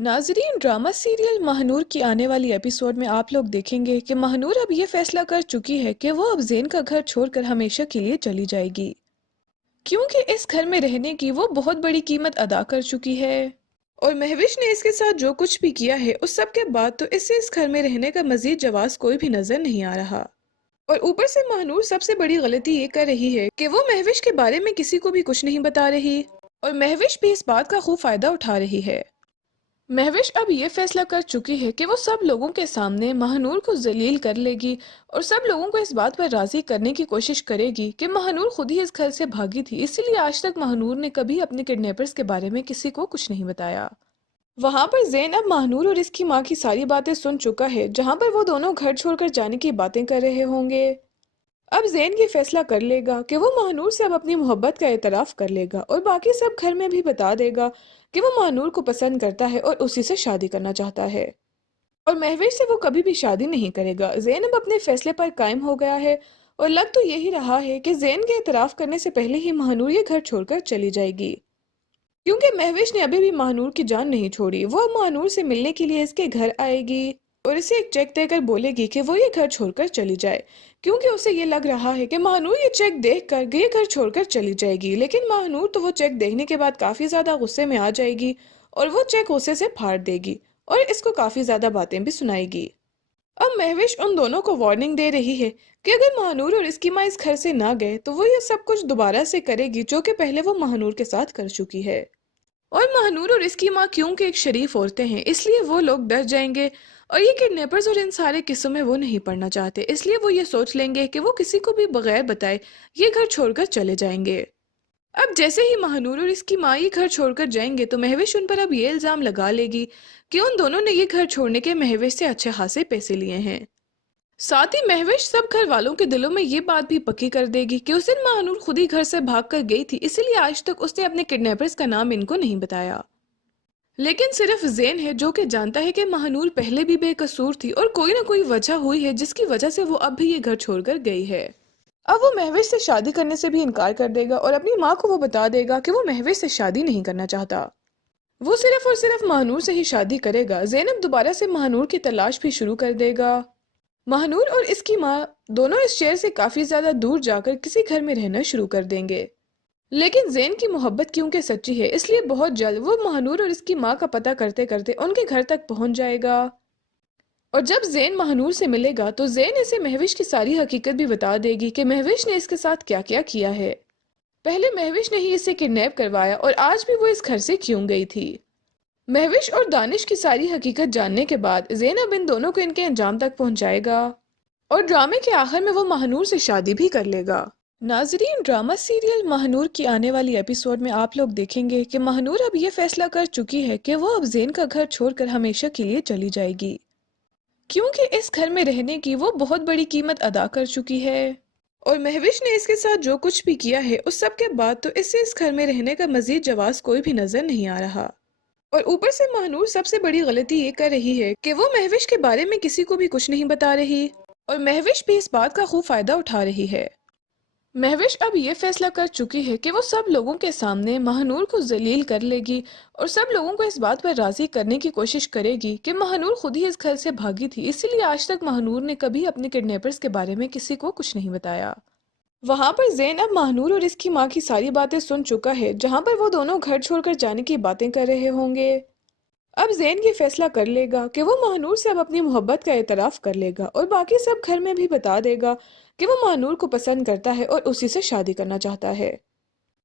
नाजरीन, drama serial Mahnoor की आने वाली एपिसोड में आप लोग देखेंगे कि महानूर अब ये फैसला कर चुकी है कि वो अब ज़ेन का घर छोड़कर हमेशा के लिए चली जाएगी, क्योंकि इस घर में रहने की वो बहुत बड़ी कीमत अदा कर चुकी है। और महविश ने इसके साथ जो कुछ भी किया है उस सब के बाद तो इससे इस घर में रहने का मजीद जवाब कोई भी नजर नहीं आ रहा। और ऊपर से महानूर सबसे बड़ी गलती ये कर रही है कि वो महविश के बारे में किसी को भी कुछ नहीं बता रही, और महविश भी इस बात का खूब फायदा उठा रही है। महविश अब ये फैसला कर चुकी है कि वो सब लोगों के सामने महानूर को जलील कर लेगी और सब लोगों को इस बात पर राजी करने की कोशिश करेगी कि महानूर खुद ही इस घर से भागी थी, इसीलिए आज तक महानूर ने कभी अपने किडनैपर्स के बारे में किसी को कुछ नहीं बताया। वहां पर ज़ेन अब महानूर और इसकी माँ की सारी बातें सुन चुका है, जहां पर वो दोनों घर छोड़कर जाने की बातें कर रहे होंगे। अब ज़ेन ये फैसला कर लेगा कि वो महानूर से अब अपनी मोहब्बत का एतराफ़ कर लेगा और बाकी सब घर में भी बता देगा कि वो महानूर को पसंद करता है और उसी से शादी करना चाहता है। और महविश से वो कभी भी शादी नहीं करेगा। ज़ेन अब अपने फैसले पर कायम हो गया है और लग तो यही रहा है कि ज़ेन के एतराफ़ करने से पहले ही महानूर ये घर छोड़कर चली जाएगी, क्योंकि महविश ने अभी भी महानूर की जान नहीं छोड़ी। वो अब महानूर से मिलने के लिए इसके घर आएगी और इसे एक चेक देकर बोलेगी कि वो ये घर छोड़कर चली जाए, क्योंकि उसे ये लग रहा है कि महानूर ये चेक देखकर ये घर छोड़कर चली जाएगी। लेकिन महानूर तो वो चेक देखने के बाद काफी ज्यादा गुस्से में आ जाएगी और वो चेक गुस्से से फाड़ देगी और इसको काफी ज्यादा बातें भी सुनाएगी। अब महविश उन दोनों को वार्निंग दे रही है कि अगर महानूर और इसकी माँ इस घर से ना गए तो वो ये सब कुछ दोबारा से करेगी जो कि पहले वो महानूर के साथ कर चुकी है। और महानूर और इसकी माँ क्योंकि एक शरीफ औरतें हैं, इसलिए वो लोग डर जाएंगे और ये किडनैपर्स और इन सारे किस्सों में वो नहीं पड़ना चाहते, इसलिए वो ये सोच लेंगे कि वो किसी को भी बगैर बताए ये घर छोड़कर चले जाएंगे। अब जैसे ही महानूर और इसकी माँ ये घर छोड़कर जाएंगे तो महविश उन पर अब ये इल्जाम लगा लेगी कि उन दोनों ने ये घर छोड़ने के महविश से अच्छे खासे पैसे लिए हैं। साथ ही महविश सब घर वालों के दिलों में ये बात भी पक्की कर देगी कि उस दिन महानूर खुद ही घर से भाग कर गई थी, इसीलिए आज तक उसने अपने किडनैपर्स का नाम इनको नहीं बताया। लेकिन सिर्फ ज़ेन है जो कि जानता है कि महानूर पहले भी बेकसूर थी और कोई ना कोई वजह हुई है जिसकी वजह से वो अब भी ये घर छोड़कर गई है। अब वो महविश से शादी करने से भी इनकार कर देगा और अपनी माँ को वो बता देगा कि वो महविश से शादी नहीं करना चाहता, वो सिर्फ और सिर्फ महानूर से ही शादी करेगा। ज़ेनब दोबारा से महानूर की तलाश भी शुरू कर देगा। महानूर और इसकी माँ दोनों इस शहर से काफी ज्यादा दूर जाकर किसी घर में रहना शुरू कर देंगे। लेकिन ज़ेन की मोहब्बत क्योंकि सच्ची है, इसलिए बहुत जल्द वो महानूर और इसकी माँ का पता करते करते उनके घर तक पहुंच जाएगा। और जब ज़ेन महानूर से मिलेगा तो ज़ेन इसे महविश की सारी हकीकत भी बता देगी कि महविश ने इसके साथ क्या क्या किया है। पहले महविश ने ही इसे किडनैप करवाया और आज भी वो इस घर से क्यों गई थी। महविश और दानिश की सारी हकीकत जानने के बाद ज़ेनब इन दोनों को इनके अंजाम तक पहुंचाएगा और ड्रामे के आखिर में वो महानूर से शादी भी कर लेगा। नाजरीन, ड्रामा सीरियल महानूर की आने वाली एपिसोड में आप लोग देखेंगे कि महानूर अब ये फैसला कर चुकी है कि वो अब ज़ेन का घर छोड़कर हमेशा के लिए चली जाएगी, क्योंकि इस घर में रहने की वो बहुत बड़ी कीमत अदा कर चुकी है। और महविश ने इसके साथ जो कुछ भी किया है उस सब के बाद तो इससे इस घर में रहने का मजीद जवाब कोई भी नजर नहीं आ रहा। और ऊपर से महानूर सबसे बड़ी गलती ये कर रही है कि वो महविश के बारे में किसी को भी कुछ नहीं बता रही, और महविश भी इस बात का खूब फायदा उठा रही है। महविश अब ये फैसला कर चुकी है कि वो सब लोगों के सामने महानूर को जलील कर लेगी और सब लोगों को इस बात पर राजी करने की कोशिश करेगी कि महानूर खुद ही इस घर से भागी थी, इसीलिए आज तक महानूर ने कभी अपने किडनैपर्स के बारे में किसी को कुछ नहीं बताया। वहां पर ज़ेन अब महानूर और इसकी माँ की सारी बातें सुन चुका है, जहां पर वो दोनों घर छोड़कर जाने की बातें कर रहे होंगे। अब ज़ेन ये फैसला कर लेगा कि वो महानूर से अब अपनी मोहब्बत का एतराफ़ कर लेगा और बाकी सब घर में भी बता देगा कि वो महानूर को पसंद करता है और उसी से शादी करना चाहता है।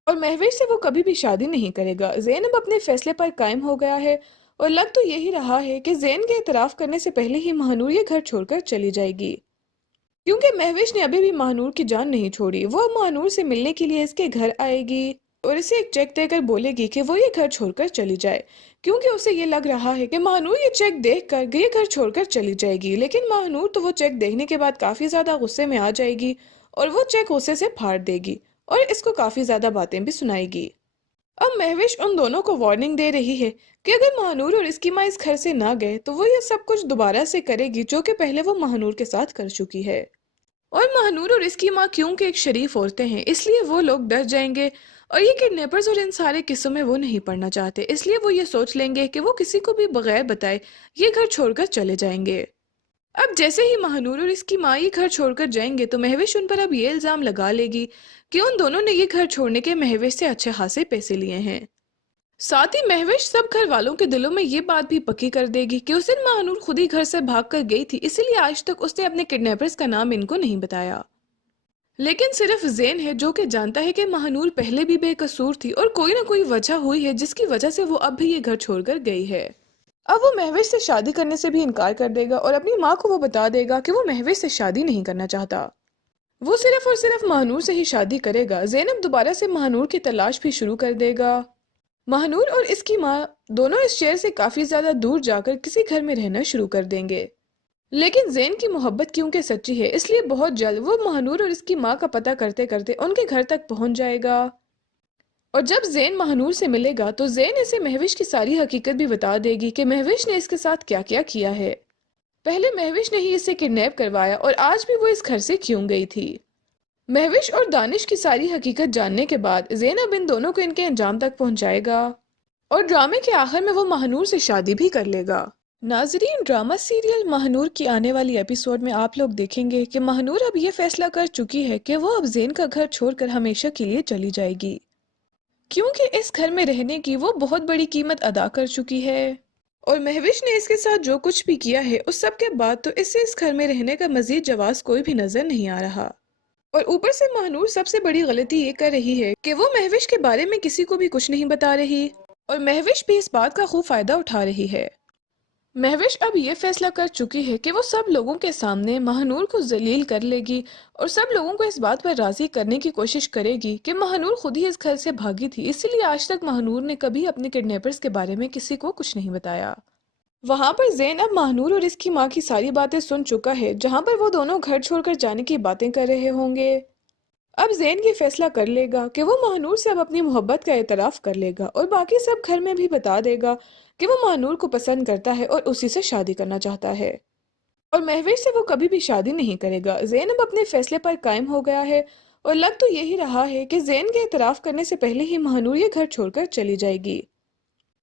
और महविश से वो कभी भी शादी नहीं करेगा। ज़ेन अब अपने फैसले पर कायम हो गया है और लग तो यही रहा है कि ज़ेन के एतराफ़ करने से पहले ही महानूर ये घर छोड़कर चली जाएगी, क्योंकि महविश ने अभी भी महानूर की जान नहीं छोड़ी। वो अब महानूर से मिलने के लिए इसके घर आएगी और इसे एक चेक देकर बोलेगी कि वो ये घर छोड़कर चली जाए, क्योंकि उसे ये लग रहा है कि महानूर ये चेक देखकर ये घर छोड़कर चली जाएगी। लेकिन महानूर तो वो चेक देखने के बाद काफी ज्यादा गुस्से में आ जाएगी और वो चेक गुस्से से फाड़ देगी और इसको काफी ज्यादा बातें भी सुनाएगी। अब महविश उन दोनों को वार्निंग दे रही है कि अगर महानूर और इसकी माँ इस घर से ना गए तो वो ये सब कुछ दोबारा से करेगी जो कि पहले वो महानूर के साथ कर चुकी है। और महानूर और इसकी माँ क्योंकि एक शरीफ औरतें हैं, इसलिए वो लोग डर जाएंगे اور یہ کڈنیپرز اور ان سارے قصوں میں وہ نہیں پڑنا چاہتے، اس لیے وہ یہ سوچ لیں گے کہ وہ کسی کو بھی بغیر بتائے یہ گھر چھوڑ کر چلے جائیں گے۔ اب جیسے ہی مہنور اور اس کی ماں یہ گھر چھوڑ کر جائیں گے تو مہوش ان پر اب یہ الزام لگا لے گی کہ ان دونوں نے یہ گھر چھوڑنے کے مہوش سے اچھے خاصے پیسے لیے ہیں۔ ساتھ ہی مہوش سب گھر والوں کے دلوں میں یہ بات بھی پکی کر دے گی کہ اس دن مہنور خود ہی گھر سے بھاگ کر گئی تھی، اسی لیے آج تک اس نے اپنے کڈنیپرز کا نام ان کو نہیں بتایا۔ لیکن صرف زین ہے جو کہ جانتا ہے کہ مہنور پہلے بھی بے قصور تھی اور کوئی نہ کوئی وجہ ہوئی ہے جس کی وجہ سے وہ اب بھی یہ گھر چھوڑ کر گئی ہے۔ اب وہ مہوش سے شادی کرنے سے بھی انکار کر دے گا اور اپنی ماں کو وہ بتا دے گا کہ وہ مہوش سے شادی نہیں کرنا چاہتا، وہ صرف اور صرف مہنور سے ہی شادی کرے گا۔ زینب دوبارہ سے مہنور کی تلاش بھی شروع کر دے گا۔ مہنور اور اس کی ماں دونوں اس شہر سے کافی زیادہ دور جا کر کسی گھر میں رہنا شروع کر دیں گے، لیکن زین کی محبت کیونکہ سچی ہے اس لیے بہت جلد وہ مہنور اور اس کی ماں کا پتہ کرتے کرتے ان کے گھر تک پہنچ جائے گا۔ اور جب زین مہنور سے ملے گا تو زین اسے مہوش کی ساری حقیقت بھی بتا دے گی کہ مہوش نے اس کے ساتھ کیا کیا کیا ہے۔ پہلے مہوش نے ہی اسے کڈنیپ کروایا اور آج بھی وہ اس گھر سے کیوں گئی تھی۔ مہوش اور دانش کی ساری حقیقت جاننے کے بعد زین اب ان دونوں کو ان کے انجام تک پہنچائے گا اور ڈرامے کے آخر میں وہ مہنور سے شادی بھی کر لے گا۔ ناظرین، ڈرامہ سیریل مہنور کی آنے والی ایپیسوڈ میں آپ لوگ دیکھیں گے کہ مہنور اب یہ فیصلہ کر چکی ہے کہ وہ اب زین کا گھر چھوڑ کر ہمیشہ کے لیے چلی جائے گی، کیونکہ اس گھر میں رہنے کی وہ بہت بڑی قیمت ادا کر چکی ہے اور مہوش نے اس کے ساتھ جو کچھ بھی کیا ہے اس سب کے بعد تو اس سے اس گھر میں رہنے کا مزید جواز کوئی بھی نظر نہیں آ رہا۔ اور اوپر سے مہنور سب سے بڑی غلطی یہ کر رہی ہے کہ وہ مہوش کے بارے میں کسی کو بھی کچھ نہیں بتا رہی اور مہوش بھی اس بات کا خوب فائدہ اٹھا رہی ہے۔ مہوش اب یہ فیصلہ کر چکی ہے کہ وہ سب لوگوں کے سامنے مہنور کو ذلیل کر لے گی اور سب لوگوں کو اس بات پر راضی کرنے کی کوشش کرے گی کہ مہنور خود ہی اس گھر سے بھاگی تھی، اسی لیے آج تک مہنور نے کبھی اپنے کڈنیپرز کے بارے میں کسی کو کچھ نہیں بتایا۔ وہاں پر زین اب مہنور اور اس کی ماں کی ساری باتیں سن چکا ہے، جہاں پر وہ دونوں گھر چھوڑ کر جانے کی باتیں کر رہے ہوں گے۔ اب زین یہ فیصلہ کر لے گا کہ وہ مہنور سے اب اپنی محبت کا اعتراف کر لے گا اور باقی سب گھر میں بھی بتا دے گا کہ وہ مہنور کو پسند کرتا ہے اور اسی سے شادی کرنا چاہتا ہے اور مہوش سے وہ کبھی بھی شادی نہیں کرے گا۔ زین اب اپنے فیصلے پر قائم ہو گیا ہے اور لگ تو یہی رہا ہے کہ زین کے اعتراف کرنے سے پہلے ہی مہنور یہ گھر چھوڑ کر چلی جائے گی،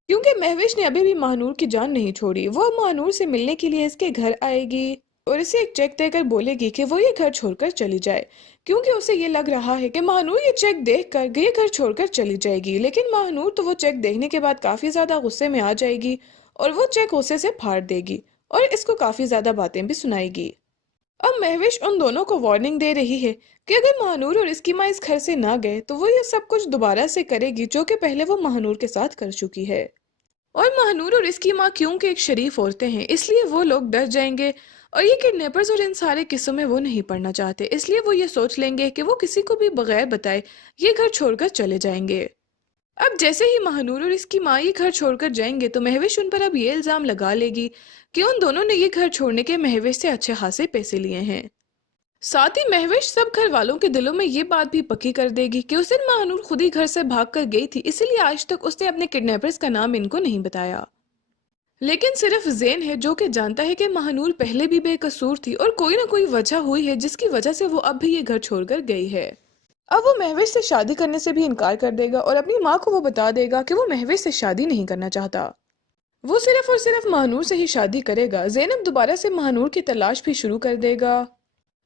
کیونکہ مہوش نے ابھی بھی مہنور کی جان نہیں چھوڑی۔ وہ اب مہنور سے ملنے کے لیے اس کے گھر آئے گی اور اسے ایک چیک دے کر بولے گی کہ وہ یہ گھر چھوڑ کر چلی جائے، کیونکہ اسے یہ لگ رہا ہے کہ مہنور یہ چیک دیکھ کر یہ گھر چھوڑ کر چلی جائے گی۔ لیکن مہنور تو وہ چیک دیکھنے کے بعد کافی زیادہ غصے میں آ جائے گی اور وہ چیک غصے سے پھاڑ دے گی اور اس کو کافی زیادہ باتیں بھی سنائے گی۔ اب مہوش ان دونوں کو وارننگ دے رہی ہے کہ اگر مہنور اور اس کی ماں اس گھر سے نہ گئے تو وہ یہ سب کچھ دوبارہ سے کرے گی جو کہ پہلے وہ مہنور کے ساتھ کر چکی ہے۔ اور مہنور اور اس کی ماں کیونکہ ایک شریف عورتیں ہیں اس لیے وہ لوگ ڈر جائیں گے اور یہ کڈنیپرز اور ان سارے قصوں میں وہ نہیں پڑنا چاہتے، اس لیے وہ یہ سوچ لیں گے کہ وہ کسی کو بھی بغیر بتائے یہ گھر چھوڑ کر چلے جائیں گے۔ اب جیسے ہی مہنور اور اس کی ماں یہ گھر چھوڑ کر جائیں گے تو مہوش ان پر اب یہ الزام لگا لے گی کہ ان دونوں نے یہ گھر چھوڑنے کے مہوش سے اچھے خاصے پیسے لیے ہیں۔ ساتھ ہی مہوش سب گھر والوں کے دلوں میں یہ بات بھی پکی کر دے گی کہ اس دن مہنور خود ہی گھر سے بھاگ کر گئی تھی، اسی لیے آج تک اس نے اپنے کڈنیپرز کا نام ان کو نہیں بتایا۔ لیکن صرف زین ہے جو کہ جانتا ہے کہ مہنور پہلے بھی بے قصور تھی اور کوئی نہ کوئی وجہ ہوئی ہے جس کی وجہ سے وہ اب بھی یہ گھر چھوڑ کر گئی ہے۔ اب وہ مہوش سے شادی کرنے سے بھی انکار کر دے گا اور اپنی ماں کو وہ بتا دے گا کہ وہ مہوش سے شادی نہیں کرنا چاہتا، وہ صرف اور صرف مہنور سے ہی شادی کرے گا۔ زینب دوبارہ سے مہنور کی تلاش بھی شروع کر دے گا۔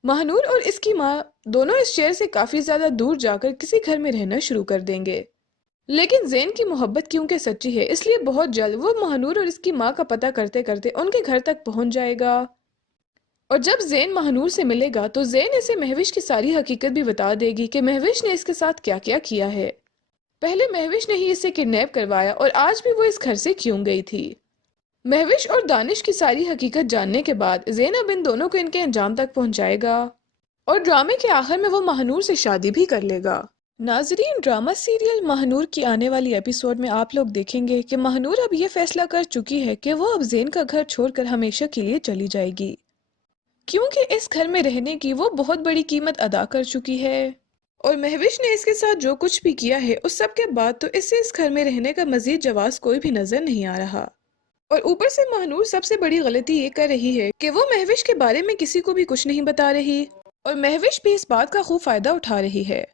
مہنور اور اس کی ماں دونوں اس شہر سے کافی زیادہ دور جا کر کسی گھر میں رہنا شروع کر دیں گے، لیکن زین کی محبت کیونکہ سچی ہے اس لیے بہت جلد وہ مہنور اور اس کی ماں کا پتہ کرتے کرتے ان کے گھر تک پہنچ جائے گا۔ اور جب زین مہنور سے ملے گا تو زین اسے مہوش کی ساری حقیقت بھی بتا دے گی کہ مہوش نے اس کے ساتھ کیا کیا کیا ہے۔ پہلے مہوش نے ہی اسے کڈنیپ کروایا اور آج بھی وہ اس گھر سے کیوں گئی تھی۔ مہوش اور دانش کی ساری حقیقت جاننے کے بعد زین اب ان دونوں کو ان کے انجام تک پہنچائے گا اور ڈرامے کے آخر میں وہ مہنور سے شادی بھی کر لے گا۔ ناظرین، ڈرامہ سیریل مہنور کی آنے والی ایپیسوڈ میں آپ لوگ دیکھیں گے کہ مہنور اب یہ فیصلہ کر چکی ہے کہ وہ اب زین کا گھر چھوڑ کر ہمیشہ کے لیے چلی جائے گی، کیونکہ اس گھر میں رہنے کی وہ بہت بڑی قیمت ادا کر چکی ہے اور مہوش نے اس کے ساتھ جو کچھ بھی کیا ہے اس سب کے بعد تو اس سے اس گھر میں رہنے کا مزید جواز کوئی بھی نظر نہیں آ رہا۔ اور اوپر سے مہنور سب سے بڑی غلطی یہ کر رہی ہے کہ وہ مہوش کے بارے میں کسی کو بھی کچھ نہیں بتا رہی اور مہوش بھی اس بات کا خوب فائدہ اٹھا رہی ہے۔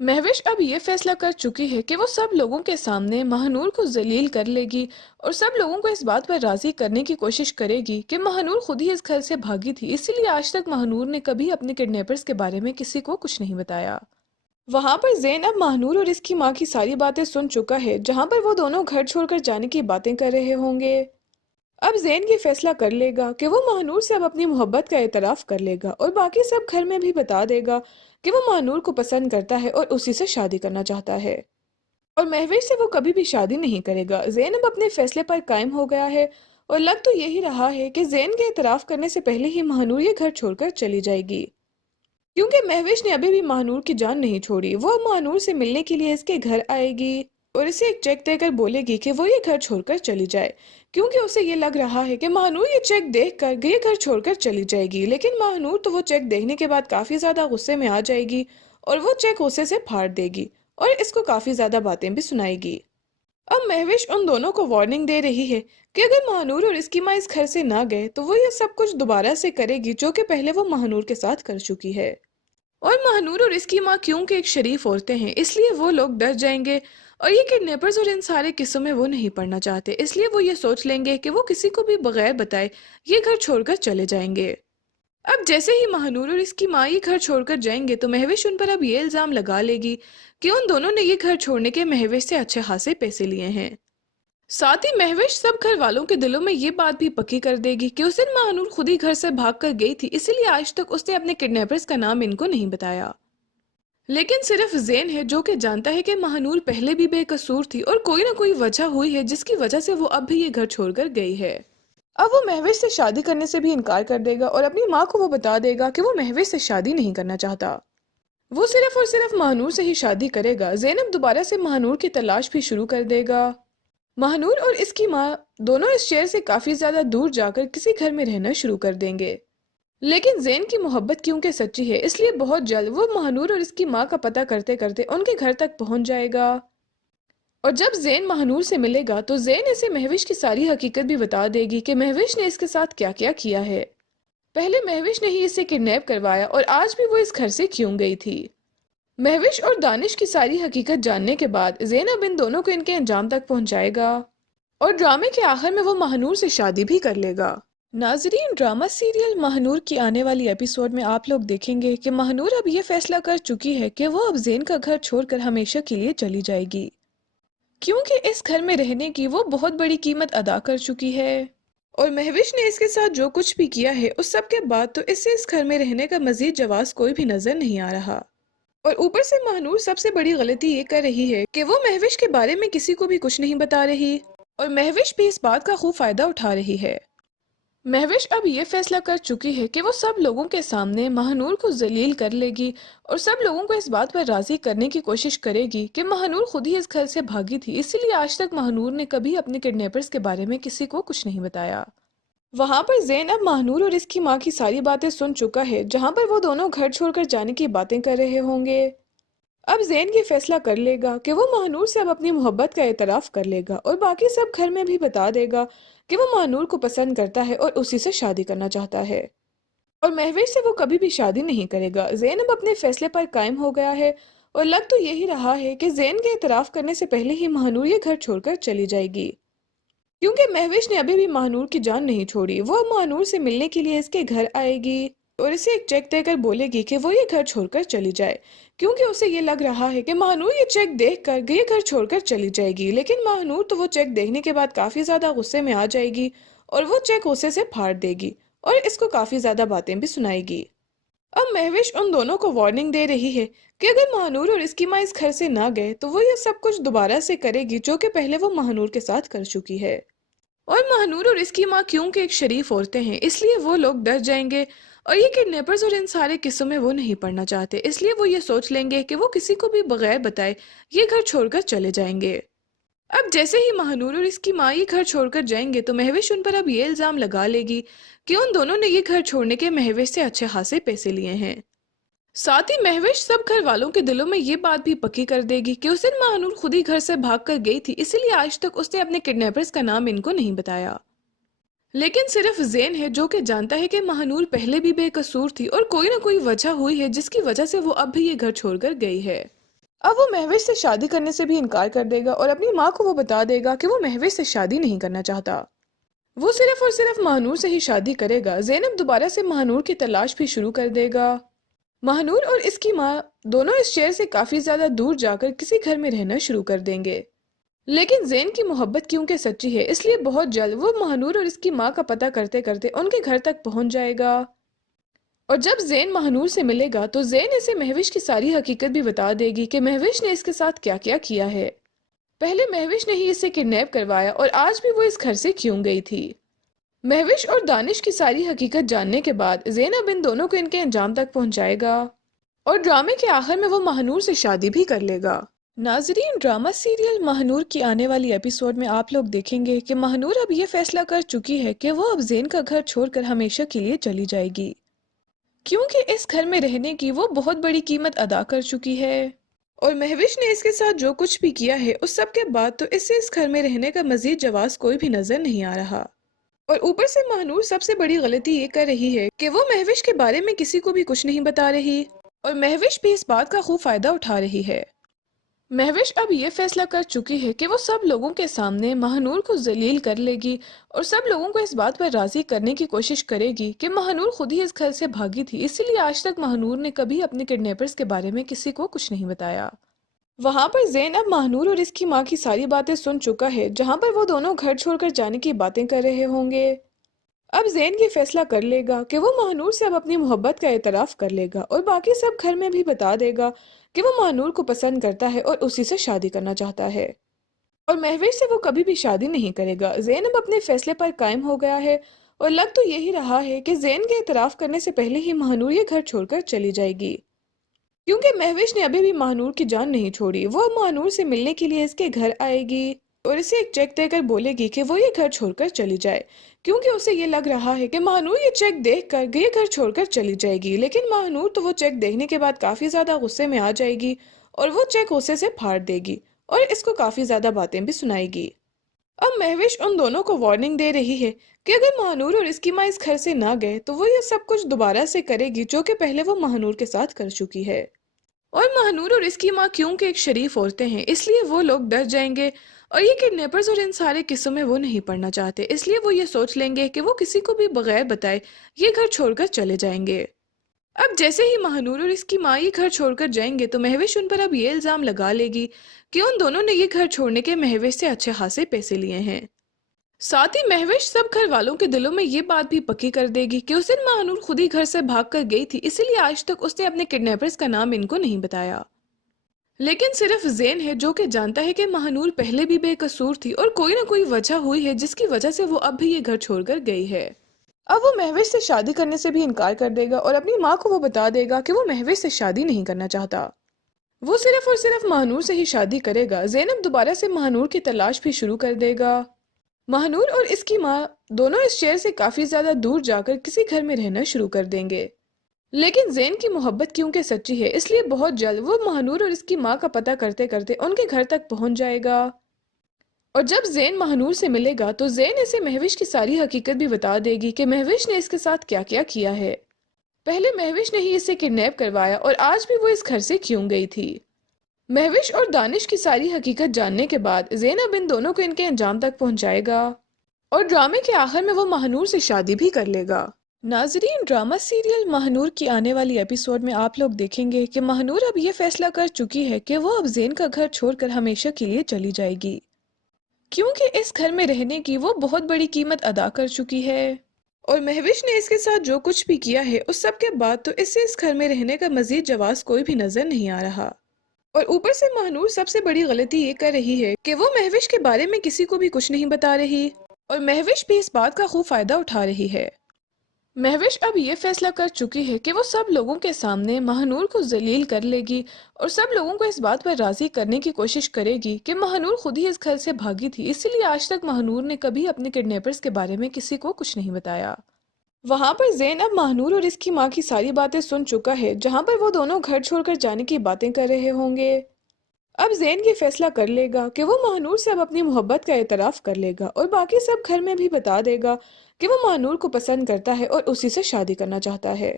महविश अब ये फैसला कर चुकी है कि वो सब लोगों के सामने महानूर को जलील कर लेगी और सब लोगों को इस बात पर राजी करने की कोशिश करेगी कि महानूर खुद ही इस घर से भागी थी, इसीलिए आज तक महानूर ने कभी अपने किडनैपर्स के बारे में किसी को कुछ नहीं बताया। वहां पर ज़ेन अब महानूर और इसकी माँ की सारी बातें सुन चुका है, जहां पर वो दोनों घर छोड़कर जाने की बातें कर रहे होंगे। अब ज़ेन ये फैसला कर लेगा कि वो महानूर से अब अपनी मोहब्बत का एतराफ़ कर लेगा और बाकी सब घर में भी बता देगा कि वो महानूर को पसंद करता है और उसी से शादी करना चाहता है। और महवेश से वो कभी भी शादी नहीं करेगा। ज़ेन अब अपने फैसले पर कायम हो गया है और लग तो यही रहा है कि ज़ेन के एतराफ़ करने से पहले ही महानूर ये घर छोड़कर चली जाएगी, क्योंकि महविश ने अभी भी महानूर की जान नहीं छोड़ी। वो अब महानूर से मिलने के लिए इसके घर आएगी और इसे एक चेक देकर बोलेगी कि वो ये घर छोड़कर चली जाए, क्योंकि उसे ये लग रहा है कि महानूर ये चेक देखकर ये घर छोड़कर चली जाएगी। लेकिन महानूर तो वो चेक देखने के बाद काफी ज्यादा गुस्से में आ जाएगी और वो चेक गुस्से से फाड़ देगी और इसको काफी ज्यादा बातें भी सुनाएगी। अब महविश उन दोनों को वार्निंग दे रही है कि अगर महानूर और इसकी माँ इस घर से ना गए तो वो ये सब कुछ दोबारा से करेगी जो कि पहले वो महानूर के साथ कर चुकी है। और महानूर और इसकी माँ क्योंकि एक शरीफ औरतें हैं, इसलिए वो लोग डर जाएंगे और ये किडनैपर्स और इन सारे किस्सों में वो नहीं पड़ना चाहते, इसलिए वो ये सोच लेंगे कि वो किसी को भी बगैर बताए ये घर छोड़कर चले जाएंगे। अब जैसे ही महानूर और इसकी माँ ये घर छोड़कर जाएंगे तो महविश उन पर अब ये इल्जाम लगा लेगी कि उन दोनों ने ये घर छोड़ने के महविश से अच्छे खासे पैसे लिए हैं। साथ ही महविश सब घर वालों के दिलों में ये बात भी पक्की कर देगी कि उस दिन महानूर खुद ही घर से भागकर गई थी, इसीलिए आज तक उसने अपने किडनैपर्स का नाम इनको नहीं बताया। लेकिन सिर्फ ज़ेन है जो कि जानता है कि महानूर पहले भी बेकसूर थी और कोई ना कोई वजह हुई है जिसकी वजह से वो अब भी ये घर छोड़कर गई है। अब वो महविश से शादी करने से भी इनकार कर देगा और अपनी माँ को वो बता देगा कि वो महविश से शादी नहीं करना चाहता, वो सिर्फ और सिर्फ महानूर से ही शादी करेगा। ज़ेनब दोबारा से महानूर की तलाश भी शुरू कर देगा। महानूर और इसकी माँ दोनों इस शहर से काफी ज्यादा दूर जाकर किसी घर में रहना शुरू कर देंगे। लेकिन ज़ेन की मोहब्बत क्योंकि सच्ची है, इसलिए बहुत जल्द वो महानूर और इसकी माँ का पता करते करते उनके घर तक पहुंच जाएगा। और जब ज़ेन महानूर से मिलेगा तो ज़ेन इसे महविश की सारी हकीकत भी बता देगी कि महविश ने इसके साथ क्या क्या किया है। पहले महविश ने ही इसे किडनैप करवाया और आज भी वो इस घर से क्यों गई थी। महविश और दानिश की सारी हकीकत जानने के बाद ज़ेनब इन दोनों को इनके अंजाम तक पहुंचाएगा और ड्रामे के आखिर में वो महानूर से शादी भी कर लेगा। नाजरीन, ड्रामा सीरियल महानूर की आने वाली एपिसोड में आप लोग देखेंगे कि महानूर अब ये फैसला कर चुकी है कि वो अब ज़ेन का घर छोड़कर हमेशा के लिए चली जाएगी, क्योंकि इस घर में रहने की वो बहुत बड़ी कीमत अदा कर चुकी है और महविश ने इसके साथ जो कुछ भी किया है उस सब के बाद तो इससे इस घर में रहने का मजीद जवाब कोई भी नजर नहीं आ रहा। और ऊपर से महानूर सबसे बड़ी गलती ये कर रही है कि वो महविश के बारे में किसी को भी कुछ नहीं बता रही और महविश भी इस बात का खूब फायदा उठा रही है। महविश अब ये फैसला कर चुकी है कि वो सब लोगों के सामने महानूर को जलील कर लेगी और सब लोगों को इस बात पर राजी करने की कोशिश करेगी कि महानूर खुद ही इस घर से भागी थी, इसीलिए आज तक महानूर ने कभी अपने किडनैपर्स के बारे में किसी को कुछ नहीं बताया। वहां पर ज़ेन अब महानूर और इसकी माँ की सारी बातें सुन चुका है, जहां पर वो दोनों घर छोड़कर जाने की बातें कर रहे होंगे। अब ज़ेन ये फैसला कर लेगा कि वो महानूर से अब अपनी मोहब्बत का एतराफ़ कर लेगा और बाकी सब घर में भी बता देगा कि वो महानूर को पसंद करता है और उसी से शादी करना चाहता है और महविश से वो कभी भी शादी नहीं करेगा। ज़ेन अब अपने फैसले पर कायम हो गया है और लग तो यही रहा है कि ज़ेन के एतराफ़ करने से पहले ही महानूर ये घर छोड़कर चली जाएगी, क्योंकि महविश ने अभी भी महानूर की जान नहीं छोड़ी। वो अब महानूर से मिलने के लिए इसके घर आएगी और इसे एक चेक देकर बोलेगी कि वो ये घर छोड़कर चली जाए, क्योंकि उसे ये लग रहा है कि महानूर ये चेक देखकर ये घर छोड़कर चली जाएगी। लेकिन महानूर तो वो चेक देखने के बाद काफी ज्यादा गुस्से में आ जाएगी और वो चेक गुस्से से फाड़ देगी और इसको काफी ज्यादा बातें भी सुनाएगी। अब महविश उन दोनों को वार्निंग दे रही है कि अगर महानूर और इसकी माँ इस घर से ना गए तो वो ये सब कुछ दोबारा से करेगी जो कि पहले वो महानूर के साथ कर चुकी है। और महानूर और इसकी माँ क्योंकि एक शरीफ औरतें हैं, इसलिए वो लोग डर जाएंगे और ये किडनैपर्स और इन सारे किस्सों में वो नहीं पड़ना चाहते, इसलिए वो ये सोच लेंगे कि वो किसी को भी बगैर बताए ये घर छोड़कर चले जाएंगे। अब जैसे ही महानूर और इसकी माँ ये घर छोड़कर जाएंगे तो महविश उन पर अब ये इल्जाम लगा लेगी कि उन दोनों ने ये घर छोड़ने के महविश से अच्छे खासे पैसे लिए हैं। साथ ही महविश सब घर वालों के दिलों में ये बात भी पक्की कर देगी कि उस दिन महानूर खुद ही घर से भागकर गई थी, इसीलिए आज तक उसने अपने किडनैपर्स का नाम इनको नहीं बताया। लेकिन सिर्फ ज़ेन है जो कि जानता है कि महानूर पहले भी बेकसूर थी और कोई ना कोई वजह हुई है जिसकी वजह से वो अब भी ये घर छोड़कर गई है। اب وہ مہوش سے شادی کرنے سے بھی انکار کر دے گا اور اپنی ماں کو وہ بتا دے گا کہ وہ مہوش سے شادی نہیں کرنا چاہتا، وہ صرف اور صرف مہنور سے ہی شادی کرے گا۔ زینب دوبارہ سے مہنور کی تلاش بھی شروع کر دے گا۔ مہنور اور اس کی ماں دونوں اس شہر سے کافی زیادہ دور جا کر کسی گھر میں رہنا شروع کر دیں گے، لیکن زین کی محبت کیونکہ سچی ہے اس لیے بہت جلد وہ مہنور اور اس کی ماں کا پتہ کرتے کرتے ان کے گھر تک پہنچ جائے گا، اور جب زین مہنور سے ملے گا تو زین اسے مہوش کی ساری حقیقت بھی بتا دے گی کہ مہوش نے اس کے ساتھ کیا کیا کیا ہے۔ پہلے مہوش نے ہی اسے کڈنیپ کروایا اور آج بھی وہ اس گھر سے کیوں گئی تھی۔ مہوش اور دانش کی ساری حقیقت جاننے کے بعد زین اب ان دونوں کو ان کے انجام تک پہنچائے گا اور ڈرامے کے آخر میں وہ مہنور سے شادی بھی کر لے گا۔ ناظرین، ڈرامہ سیریل مہنور کی آنے والی ایپیسوڈ میں آپ لوگ دیکھیں گے کہ مہنور اب یہ فیصلہ کر چکی ہے کہ وہ اب زین کا گھر چھوڑ کر ہمیشہ کے لیے چلی جائے گی، کیونکہ اس گھر میں رہنے کی وہ بہت بڑی قیمت ادا کر چکی ہے، اور مہوش نے اس کے ساتھ جو کچھ بھی کیا ہے اس سب کے بعد تو اس سے اس گھر میں رہنے کا مزید جواز کوئی بھی نظر نہیں آ رہا، اور اوپر سے مہنور سب سے بڑی غلطی یہ کر رہی ہے کہ وہ مہوش کے بارے میں کسی کو بھی کچھ نہیں بتا رہی، اور مہوش بھی اس بات کا خوب فائدہ اٹھا رہی ہے۔ مہوش اب یہ فیصلہ کر چکی ہے کہ وہ سب لوگوں کے سامنے مہنور کو ذلیل کر لے گی اور سب لوگوں کو اس بات پر راضی کرنے کی کوشش کرے گی کہ مہنور خود ہی اس گھر سے بھاگی تھی، اسی لیے آج تک مہنور نے کبھی اپنے کڈنیپرز کے بارے میں کسی کو کچھ نہیں بتایا۔ وہاں پر زین اب مہنور اور اس کی ماں کی ساری باتیں سن چکا ہے، جہاں پر وہ دونوں گھر چھوڑ کر جانے کی باتیں کر رہے ہوں گے۔ اب زین یہ فیصلہ کر لے گا کہ وہ مہنور سے اب اپنی محبت کا اعتراف کر لے گا اور باقی سب گھر میں بھی بتا دے گا کہ وہ مہنور کو پسند کرتا ہے اور اسی سے شادی کرنا چاہتا ہے، اور مہوش سے وہ کبھی بھی شادی نہیں کرے گا۔ زین اب اپنے فیصلے پر قائم ہو گیا ہے اور لگ تو یہی رہا ہے کہ زین کے اعتراف کرنے سے پہلے ہی مہنور یہ گھر چھوڑ کر چلی جائے گی، کیونکہ مہوش نے ابھی بھی مہنور کی جان نہیں چھوڑی۔ وہ مہنور سے ملنے کے لیے اس کے گھر آئے گی اور اسے ایک چیک دے کر بولے گی کہ وہ یہ گھر چھوڑ کر چلی جائے، کیونکہ اسے یہ لگ رہا ہے کہ مہنور یہ چیک دیکھ کر یہ گھر چھوڑ کر چلی جائے گی، لیکن مہنور تو وہ چیک دیکھنے کے بعد کافی زیادہ غصے میں آ جائے گی اور وہ چیک غصے سے پھاڑ دے گی اور اس کو کافی زیادہ باتیں بھی سنائے گی۔ اب مہوش ان دونوں کو وارننگ دے رہی ہے کہ اگر مہنور اور اس کی ماں اس گھر سے نہ گئے تو وہ یہ سب کچھ دوبارہ سے کرے گی جو کہ پہلے وہ مہنور کے ساتھ کر چکی ہے، اور مہنور اور اس کی ماں کیونکہ ایک شریف عورتیں ہیں اس لیے وہ لوگ ڈر جائیں گے اور یہ کڈنیپرز اور ان سارے قصوں میں وہ نہیں پڑنا چاہتے، اس لیے وہ یہ سوچ لیں گے کہ وہ کسی کو بھی بغیر بتائے یہ گھر چھوڑ کر چلے جائیں گے۔ اب جیسے ہی مہنور اور اس کی ماں یہ گھر چھوڑ کر جائیں گے تو مہوش ان پر اب یہ الزام لگا لے گی کہ ان دونوں نے یہ گھر چھوڑنے کے مہوش سے اچھے خاصے پیسے لیے ہیں۔ ساتھ ہی مہوش سب گھر والوں کے دلوں میں یہ بات بھی پکی کر دے گی کہ اس دن مہنور خود ہی گھر سے بھاگ کر گئی تھی، اسی لیے آج تک اس نے اپنے کڈنیپرز کا نام ان کو نہیں بتایا، لیکن صرف زین ہے جو کہ جانتا ہے کہ مہنور پہلے بھی بے قصور تھی اور کوئی نہ کوئی وجہ ہوئی ہے جس کی وجہ سے وہ اب بھی یہ گھر چھوڑ کر گئی ہے۔ اب وہ مہوش سے شادی کرنے سے بھی انکار کر دے گا اور اپنی ماں کو وہ بتا دے گا کہ وہ مہوش سے شادی نہیں کرنا چاہتا، وہ صرف اور صرف مہنور سے ہی شادی کرے گا۔ زینب دوبارہ سے مہنور کی تلاش بھی شروع کر دے گا۔ مہنور اور اس کی ماں دونوں اس شہر سے کافی زیادہ دور جا کر کسی گھر میں رہنا شروع کر دیں گے، لیکن زین کی محبت کیونکہ سچی ہے اس لیے بہت جلد وہ مہنور اور اس کی ماں کا پتہ کرتے کرتے ان کے گھر تک پہنچ جائے گا، اور جب زین مہنور سے ملے گا تو زین اسے مہوش کی ساری حقیقت بھی بتا دے گی کہ مہوش نے اس کے ساتھ کیا کیا کیا ہے۔ پہلے مہوش نے ہی اسے کڈنیپ کروایا اور آج بھی وہ اس گھر سے کیوں گئی تھی۔ مہوش اور دانش کی ساری حقیقت جاننے کے بعد زین اب ان دونوں کو ان کے انجام تک پہنچائے گا اور ڈرامے کے آخر میں وہ مہنور سے شادی بھی کر لے گا۔ ناظرین، ڈرامہ سیریل مہنور کی آنے والی ایپیسوڈ میں آپ لوگ دیکھیں گے کہ مہنور اب یہ فیصلہ کر چکی ہے کہ وہ اب زین کا گھر چھوڑ کر ہمیشہ کے لیے چلی جائے گی، کیونکہ اس گھر میں رہنے کی وہ بہت بڑی قیمت ادا کر چکی ہے، اور مہوش نے اس کے ساتھ جو کچھ بھی کیا ہے اس سب کے بعد تو اس سے اس گھر میں رہنے کا مزید جواز کوئی بھی نظر نہیں آ رہا، اور اوپر سے مہنور سب سے بڑی غلطی یہ کر رہی ہے کہ وہ مہوش کے بارے میں کسی کو بھی کچھ نہیں بتا رہی، اور مہوش بھی اس بات کا خوب فائدہ اٹھا رہی ہے۔ مہوش اب یہ فیصلہ کر چکی ہے کہ وہ سب لوگوں کے سامنے مہنور کو ذلیل کر لے گی اور سب لوگوں کو اس بات پر راضی کرنے کی کوشش کرے گی کہ مہنور خود ہی اس گھر سے بھاگی تھی، اسی لیے آج تک مہنور نے کبھی اپنے کڈنیپرز کے بارے میں کسی کو کچھ نہیں بتایا۔ وہاں پر زین اب مہنور اور اس کی ماں کی ساری باتیں سن چکا ہے، جہاں پر وہ دونوں گھر چھوڑ کر جانے کی باتیں کر رہے ہوں گے۔ اب زین یہ فیصلہ کر لے گا کہ وہ مہنور سے اب اپنی محبت کا اعتراف کر لے گا اور باقی سب گھر میں بھی بتا دے گا کہ وہ مہنور کو پسند کرتا ہے اور اسی سے شادی کرنا چاہتا ہے،